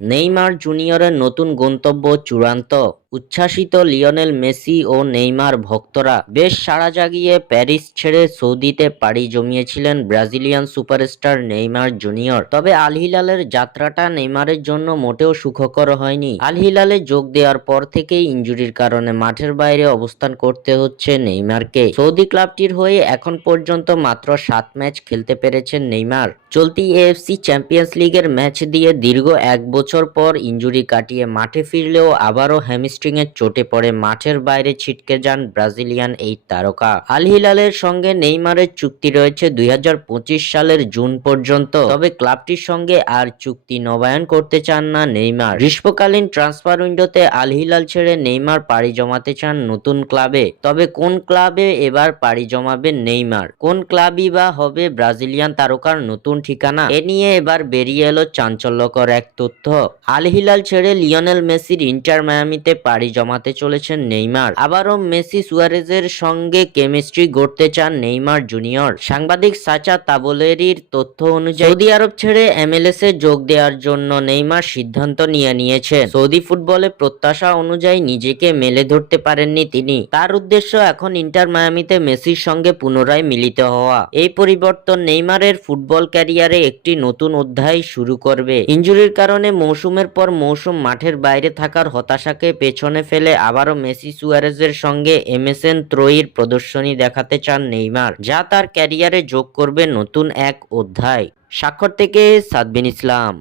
Neymar জুনিয়রের নতুন গন্তব্য চূড়ান্ত। উচ্ছ্বাসিত লিওনেল মেসি ও নেইমার ভক্তরা বেশ সাড়া জাগিয়ে প্যারিস ছেড়ে সৌদিতে পাড়ি জমিয়েছিলেন ব্রাজিলিয়ান সুপারস্টার নেইমার জুনিয়র। তবে আল হিলালের যাত্রাটা নেইমারের জন্য মোটেও সুখকর হয়নি। আল হিলালে যোগ দেওয়ার পর থেকেই ইনজুরির কারণে মাঠের বাইরে অবস্থান করতে হচ্ছে নেইমারকে। সৌদি ক্লাবটির হয়ে এখন পর্যন্ত মাত্র 7 ম্যাচ খেলতে পেরেছেন নেইমার। চলতি এএফসি চ্যাম্পিয়ন্স লিগের ম্যাচ দিয়ে দীর্ঘ 1 বছর পর ইনজুরি কাটিয়ে মাঠে ফিরলেও আবারও হ্যামস্ট্রিংয়ের চোটে পড়ে মাঠের বাইরে ছিটকে যান ব্রাজিলিয়ান এই তারকা। আল হিলালের সঙ্গে নেইমারের চুক্তি রয়েছে 2025 সালের জুন পর্যন্ত। তবে ক্লাবটির সঙ্গে আর চুক্তি নবায়ন করতে চান না নেইমার। গ্রীষ্মকালীন ট্রান্সফার উইন্ডোতে আল হিলাল ছেড়ে নেইমার পাড়ি জমাতে চান নতুন ক্লাবে। তবে কোন ক্লাবে এবার পাড়ি জমাবেন নেইমার, কোন ক্লাবই বা হবে ব্রাজিলিয়ান তারকার নতুন ঠিকানা, এ নিয়ে এবার বেরিয়ে এলো চাঞ্চল্যকর এক তথ্য। আল হিলাল ছেড়ে লিওনেল মেসির ইন্টার মায়ামিতে পাড়ি জমাতে চলেছেন নেইমার। আবারও মেসি সুয়ারেজের সঙ্গে কেমিস্ট্রি গড়তে চান নেইমার জুনিয়র। সাংবাদিক সাচা তাবোলেরির তথ্য অনুযায়ী সৌদি আরব ছেড়ে এমএলএস এ যোগ দেওয়ার জন্য নেইমার সিদ্ধান্ত নিয়েছেন। সৌদি ফুটবলে প্রত্যাশা অনুযায়ী নিজেকে মেলে ধরতে পারেননি তিনি। তার উদ্দেশ্য এখন ইন্টার মায়ামিতে মেসির সঙ্গে পুনরায় মিলিত হওয়া। এই পরিবর্তন নেইমারের ফুটবল ক্যারিয়ারে একটি নতুন অধ্যায় শুরু করবে। ইনজুরির কারণে মৌসুমের পর মৌসুম মাঠের বাইরে থাকার হতাশাকে পেছনে ফেলে আবারও মেসি সুয়ারেজের সঙ্গে এমএসএন ত্রয়ীর প্রদর্শনী দেখাতে চান নেইমার, যা তার ক্যারিয়ারে যোগ করবে নতুন এক অধ্যায়। স্বাক্ষর থেকে সাদবিন ইসলাম।